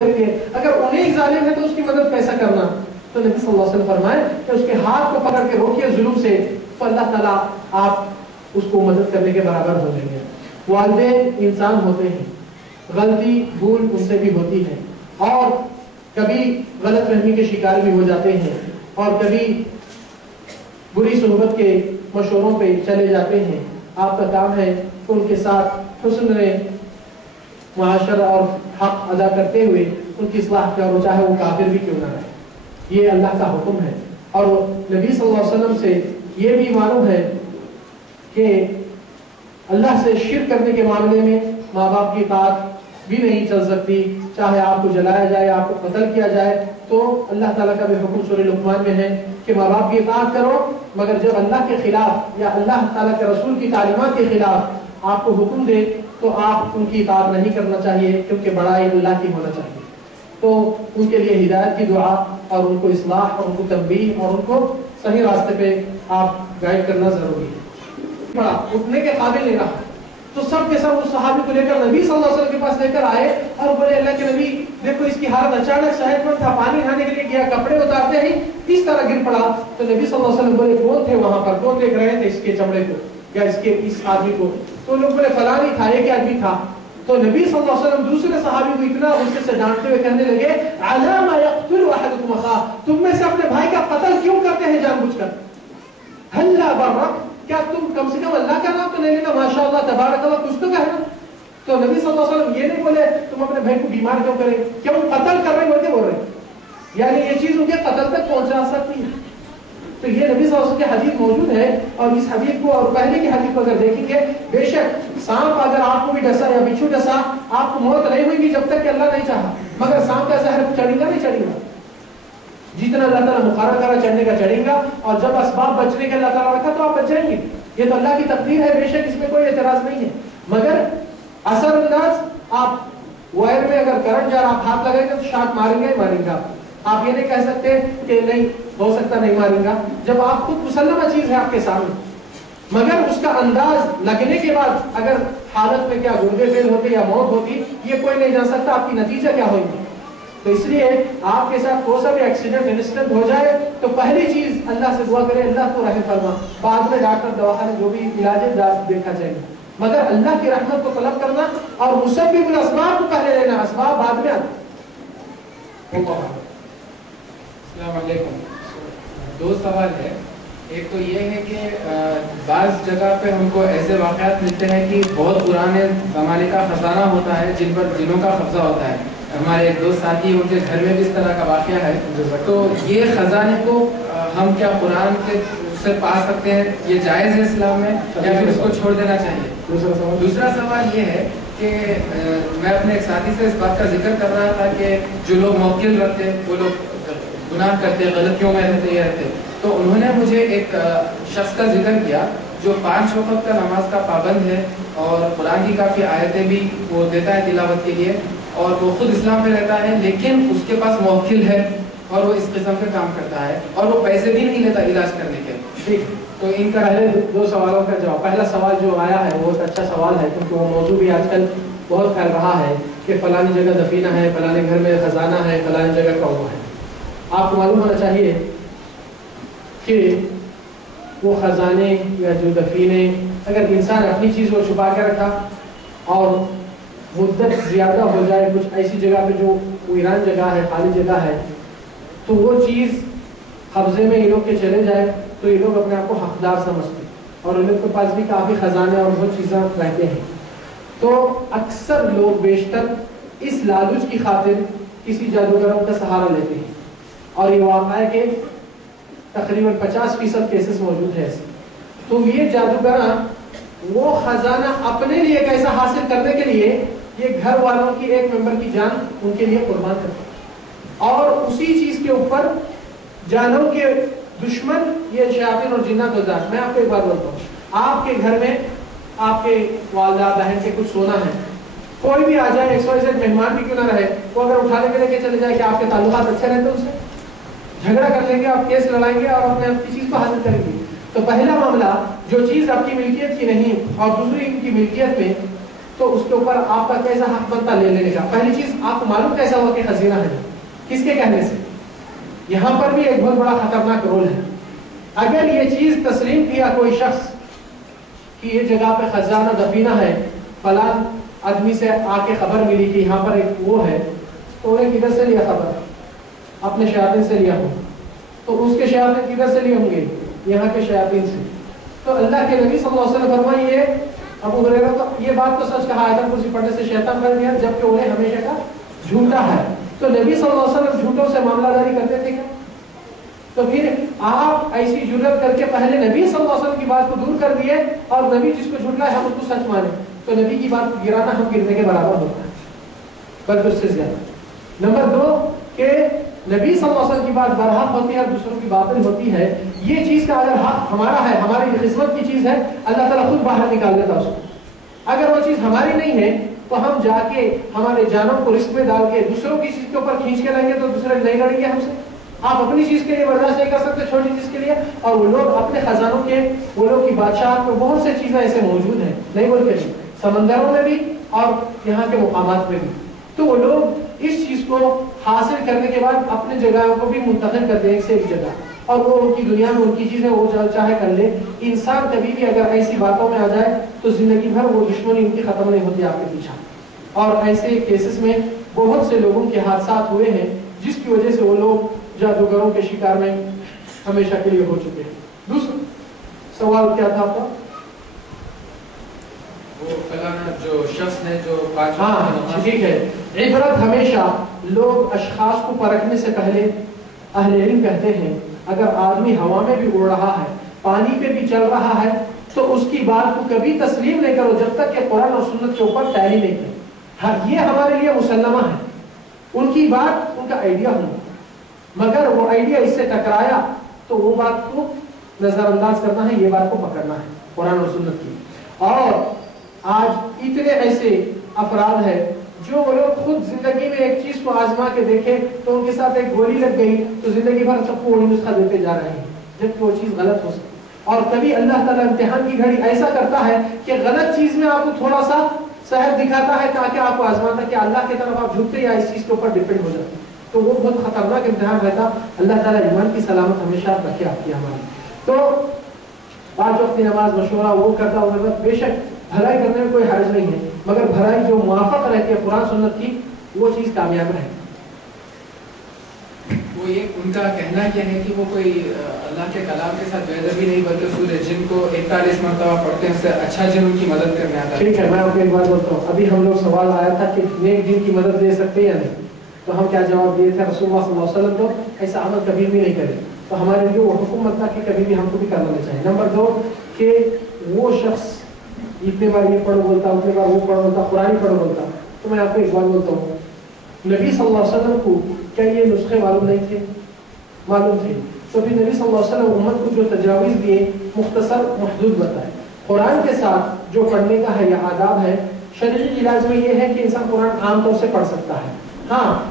اگر انہیں ظالم ہے تو اس کی مدد کیسا کرنا؟ تو نبی صلی اللہ علیہ وسلم فرمائے کہ اس کے ہاتھ کو پکڑ کے روکیے ظلم سے، تو اللہ تعالیٰ آپ اس کو مدد کرنے کے برابر ہو جائیں گے۔ والدین انسان ہوتے ہیں، غلطی بھول ان سے بھی ہوتی ہے، اور کبھی غلط فہمی کے شکار بھی ہو جاتے ہیں، اور کبھی بری صحبت کے مشوروں پہ چلے جاتے ہیں۔ آپ کا کام ہے کہ ان کے ساتھ حسن معاشرہ اور حق ادا کرتے ہوئے ان کی اصلاح کرو، چاہے وہ کافر بھی کیوں نہ رہے۔ یہ اللہ کا حکم ہے، اور نبی صلی اللہ علیہ وسلم سے یہ بھی معلوم ہے کہ اللہ سے شرک کرنے کے معاملے میں ماں باپ کی اطاعت بھی نہیں چل سکتی، چاہے آپ کو جلایا جائے، آپ کو قتل کیا جائے۔ تو اللہ تعالیٰ کا بھی حکم سورہ لقمان میں ہے کہ ماں باپ کی اطاعت کرو، مگر جب اللہ کے خلاف یا اللہ تعالیٰ کے رسول کی تعلیمات کے خلاف آپ کو حکم دے تو آپ ان کی اطاعت نہیں کرنا چاہیے، کیونکہ بڑائی اللہ کی ہونا چاہیے۔ تو ان کے لیے ہدایت کی دعا اور ان کو اصلاح اور ان کو تنبیہ اور ان کو صحیح راستے پہ آپ گائیڈ کرنا ضروری ہے۔ بڑا اٹھنے کے قابل نہیں رہا تو سب کے سب اس صحابی کو لے کر نبی صلی اللہ علیہ وسلم کے پاس لے کر آئے اور بولے اللہ کے نبی دیکھو اس کی حالت اچانک صحت مند تھا، پانی نہانے کے لیے گیا، کپڑے اتارتے ہی اس طرح گر پڑا۔ تو نبی صلی اللہ علیہ وسلم بولے کون تھے وہاں پر، کون دیکھ رہے تھے اس کے چمڑے کو یا اس آدمی کو؟ تو لوگ بولے فلاں نہیں تھا، ایک آدمی تھا۔ تو نبی صلی اللہ علیہ وسلم دوسرے صحابی کو اتنا غصے سے ڈانٹتے ہوئے کہنے لگے علی ما یقتل احدکم اخاہ، تم میں سے اپنے بھائی کا قتل کیوں کرتے ہیں جان بوجھ کر؟ ہلا برک، کیا تم کم سے کم اللہ کا نام تو نہیں لینا؟ ماشاء اللہ تبارک اللہ کچھ تو کہنا۔ تو نبی صلی اللہ علیہ وسلم یہ نہیں بولے تم اپنے بھائی کو بیمار کیوں کرے، کیوں قتل کر رہے ہیں بول رہے، یعنی یہ چیز ان کے قتل تک پہنچا سکتی ہے۔ تو یہ نبی صلی اللہ علیہ وسلم کی حدیث موجود ہے، اور اس حدیث کو اور پہلے کی حدیث کو اگر دیکھیں گے، بے شک سانپ اگر آپ کو بھی ڈسا یا بچھو ڈسا، آپ کو موت نہیں ہوئی گی جب تک کہ اللہ نہیں چاہا، مگر سانپ کا زہر چڑھے گا نہیں چڑھے گا، جتنا اللہ تعالیٰ مقرر کرا چڑھنے کا چڑھے گا، اور جب اسباب بچنے کے اللہ تعالیٰ رکھا تو آپ بچ جائیں گے۔ یہ تو اللہ کی تقدیر ہے، بے شک اس میں کوئی اعتراض نہیں ہے، مگر اثر انداز آپ وائر میں اگر کرنٹ جا رہا آپ ہاتھ لگائیں گے تو شاٹ ماریں گے ماریں گا، آپ یہ نہیں کہہ سکتے کہ نہیں ہو سکتا نہیں ماریں گا، جب آپ خود مسلمہ چیز ہے آپ کے سامنے، مگر اس کا انداز لگنے کے بعد اگر حالت میں کیا گردے فیل ہوتے یا موت ہوتی یہ کوئی نہیں جان سکتا، آپ کی نتیجہ کیا ہوگی۔ تو اس لیے آپ کے ساتھ کوئی سا بھی ایکسیڈنٹ انسٹنٹ ہو جائے تو پہلی چیز اللہ سے دعا کرے اللہ کو رحم فرما، بعد میں ڈاکٹر دواخانے جو بھی علاج ہے دیکھا جائے گا، مگر اللہ کی رحمت کو طلب کرنا اور مسبب الاسباب کو پہلے لینا، اسباب بعد میں آتے۔ السلام علیکم، دو سوال ہے۔ ایک تو یہ ہے کہ بعض جگہ پہ ہم کو ایسے واقعات ملتے ہیں کہ بہت پرانے زمانے کا خزانہ ہوتا ہے جن پر جنوں کا قبضہ ہوتا ہے۔ ہمارے ایک دو ساتھی ان کے گھر میں بھی اس طرح کا واقعہ ہے، تو یہ خزانے کو ہم کیا قرآن کے سے پا سکتے ہیں؟ یہ جائز ہے اسلام میں یا پھر اس کو چھوڑ دینا چاہیے؟ دوسرا سوال یہ ہے کہ میں اپنے ایک ساتھی سے اس بات کا ذکر کر رہا تھا کہ جو لوگ موکل رکھتے وہ لوگ گناہ کرتے، غلطیوں میں رہتے یہ رہتے، تو انہوں نے مجھے ایک شخص کا ذکر کیا جو 5 وقت کا نماز کا پابند ہے اور قرآن کی کافی آیتیں بھی وہ دیتا ہے تلاوت کے لیے، اور وہ خود اسلام میں رہتا ہے لیکن اس کے پاس موکل ہے اور وہ اس قسم کے کام کرتا ہے اور وہ پیسے بھی نہیں لیتا علاج کرنے کے۔ ٹھیک، تو ان کا پہلے دو سوالوں کا جواب، پہلا سوال جو آیا ہے وہ اچھا سوال ہے، کیونکہ وہ موضوع بھی آج کل بہت پھیل رہا ہے کہ فلانی جگہ دفینہ ہے، فلانے گھر میں خزانہ ہے، فلانی جگہ قوم ہے۔ آپ کو معلوم ہونا چاہیے کہ وہ خزانے یا جو دفینے اگر انسان اپنی چیز کو چھپا کے رکھا اور مدت زیادہ ہو جائے کچھ ایسی جگہ پہ جو ویران جگہ ہے، خالی جگہ ہے، تو وہ چیز قبضے میں یہ لوگ کے چلے جائے تو یہ لوگ اپنے آپ کو حقدار سمجھتے اور ان لوگ کے پاس بھی کافی خزانے اور بہت چیزیں رہتے ہیں، تو اکثر لوگ بیشتر اس لالچ کی خاطر کسی جادوگروں کا سہارا لیتے ہیں، اور یہ واقعہ ہے کہ تقریباً 50% کیسز موجود ہیں ایسے۔ تو یہ جادوگراں وہ خزانہ اپنے لیے کیسا حاصل کرنے کے لیے یہ گھر والوں کی ایک ممبر کی جان ان کے لیے قربان کرتے ہیں، اور اسی چیز کے اوپر جانوں کے دشمن یہ شیاطین اور جنات و ذات۔ میں آپ کو ایک بات بولتا ہوں، آپ کے گھر میں آپ کے والدہ بہن کے کچھ سونا ہے، کوئی بھی آ جائے XYZ مہمان بھی کیوں نہ رہے، وہ اگر اٹھانے کے لے کے چلے جائے کہ آپ کے تعلقات اچھے رہتے ہیں، ان سے جھگڑا کر لیں گے، آپ کیس لڑائیں گے اور اپنے آپ کی چیز کو حاصل کریں گے۔ تو پہلا معاملہ جو چیز آپ کی ملکیت کی نہیں اور دوسری ان کی ملکیت میں تو اس کے اوپر آپ کا کیسا حق بنتا لے لینے کا؟ پہلی چیز آپ کو معلوم کیسا ہوا کہ خزینہ ہے؟ کس کے کہنے سے؟ یہاں پر بھی ایک بہت بڑا خطرناک رول ہے. اگر یہ چیز تسلیم کیا کوئی شخص کہ یہ جگہ پہ خزانہ دفینہ ہے، فلاں آدمی سے آ کے خبر ملی کہ یہاں پر ایک وہ ہے، تو انہیں کدھر سے لیا خبر؟ اپنے شیاطین سے لیا ہوں. تو اس کے شیاطین کدھر سے لیے ہوں گے؟ یہاں کے شیاطین سے. تو اللہ کے نبی صلی اللہ علیہ وسلم فرمائیے ابو ہریرہ تو یہ بات تو سچ کہا، آیت کرسی پڑھنے سے شیطان کر دیا جبکہ انہیں ہمیشہ کا جھوٹا ہے. تو نبی صلی اللہ علیہ وسلم جھوٹوں سے معاملہ داری کرتے تھے کیا؟ تو پھر آپ ایسی جرات کر کے پہلے نبی صلی اللہ علیہ وسلم کی بات کو دور کر دیے اور نبی جس کو جھٹلا ہے ہم اس کو سچ مانے، تو نبی کی بات گرانا ہم گرنے کے برابر ہوتا ہے، بلکہ اس سے زیادہ. نمبر 2 کہ نبی صلی اللہ علیہ وسلم کی بات برحق ہوتی ہے اور دوسروں کی باطل ہوتی ہے. یہ چیز کا اگر حق ہمارا ہے، ہماری قسمت کی چیز ہے، اللہ تعالیٰ خود باہر نکال دیتا اس کو. اگر وہ چیز ہماری نہیں ہے تو ہم جا کے ہمارے جانوں کو رسک میں ڈال کے دوسروں کی چیز کے اوپر کھینچ کے لیں گے تو دوسرے نہیں لڑیں گے ہم سے. آپ اپنی چیز کے لیے برداشت نہیں کر سکتے چھوٹی چیز کے لیے، اور وہ لوگ اپنے خزانوں کے، وہ لوگ کی بادشاہت میں بہت سے چیزیں ایسے موجود ہیں، نہیں بول کے نہیں، سمندروں میں بھی اور یہاں کے مقامات میں بھی. تو وہ لوگ اس چیز کو حاصل کرنے کے بعد اپنے جگہوں کو بھی منتقل کرتے ہیں ایک سے ایک جگہ، اور وہ ان کی دنیا میں ان کی چیزیں وہ چاہے کر لے. انسان کبھی بھی اگر ایسی باتوں میں آ جائے تو زندگی بھر وہ دشمنی ان کی ختم نہیں ہوتی آپ کے پیچھے. اور ایسے کیسز میں بہت سے لوگوں کے حادثات ہوئے ہیں جس کی وجہ سے وہ لوگ جادوگروں کے شکار میں ہمیشہ کے لیے ہو چکے ہیں. دوسرا سوال کیا تھا آپ کا؟ وہ فلانا جو شخص نے جو ہاں ٹھیک ہے. عبرت ہمیشہ لوگ اشخاص کو پرکھنے سے پہلے اہل علم کہتے ہیں اگر آدمی ہوا میں بھی اڑ رہا ہے، پانی پہ بھی چل رہا ہے، تو اس کی بات کو کبھی تسلیم نہیں کرو جب تک کہ قرآن اور سنت کے اوپر ٹیلی نہیں کرے. ہاں یہ ہمارے لیے مسلمہ ہے، ان کی بات ان کا آئیڈیا ہونا، مگر وہ آئیڈیا اس سے ٹکرایا تو وہ بات کو نظر انداز کرنا ہے، یہ بات کو پکڑنا ہے قرآن اور سنت کی. اور آج اتنے ایسے افراد ہیں جو وہ لوگ خود زندگی میں ایک چیز کو آزما کے دیکھے تو ان کے ساتھ ایک گولی لگ گئی تو زندگی بھر سب کو وہی نسخہ دیتے جا رہے ہیں جبکہ وہ چیز غلط ہو سکتی. اور کبھی اللہ تعالیٰ امتحان کی گھڑی ایسا کرتا ہے کہ غلط چیز میں آپ کو تھوڑا سا صحت دکھاتا ہے تاکہ آپ کو آزماتا کہ اللہ کی طرف آپ جھکتے یا اس چیز کے اوپر ڈپینڈ ہو جاتے. تو وہ بہت خطرناک امتحان رہتا. اللہ تعالیٰ ایمان کی سلامت ہمیشہ رکھے آپ کی ہماری. تو 5 وقت کی نماز مشورہ وہ کرتا ہوں، بے شک بھلائی کرنے میں کوئی حرج نہیں ہے، مگر بھلائی جو موافق رہتی ہے قرآن سنت کی وہ چیز کامیاب رہے. وہ یہ ان کا کہنا کیا ہے کہ وہ کوئی اللہ کے کلام کے ساتھ بے ادبی نہیں بلکہ سورہ جن کو 41 مرتبہ پڑھتے ہیں، اس سے اچھا جن ان کی مدد کرنے آتا ہے. ٹھیک ہے، میں آپ کو ایک بات بولتا ہوں. ابھی ہم لوگ سوال آیا تھا کہ نیک جن کی مدد لے سکتے یا نہیں، تو ہم کیا جواب دیے تھے؟ رسول اللہ صلی اللہ علیہ وسلم تو ایسا عمل کبھی بھی نہیں کرے. تو ہمارے لیے وہ حکم بنتا کہ کبھی بھی ہم کو بھی کرنا چاہیے. نمبر 2 کہ وہ شخص اتنے بار یہ پڑھو بولتا، اتنے بار وہ پڑھو بولتا، قرآن پڑھو بولتا. تو میں آپ کو ایک بات بولتا ہوں، نبی صلی اللہ علیہ وسلم کو کیا یہ نسخے معلوم نہیں تھے؟ معلوم تھے. تو پھر نبی صلی اللہ علیہ وسلم امت کو جو تجاویز دیے مختصر محدود بتائے. قرآن کے ساتھ جو پڑھنے کا ہے یا آداب ہے، شرعی علاج میں یہ ہے کہ انسان قرآن عام طور سے پڑھ سکتا ہے. ہاں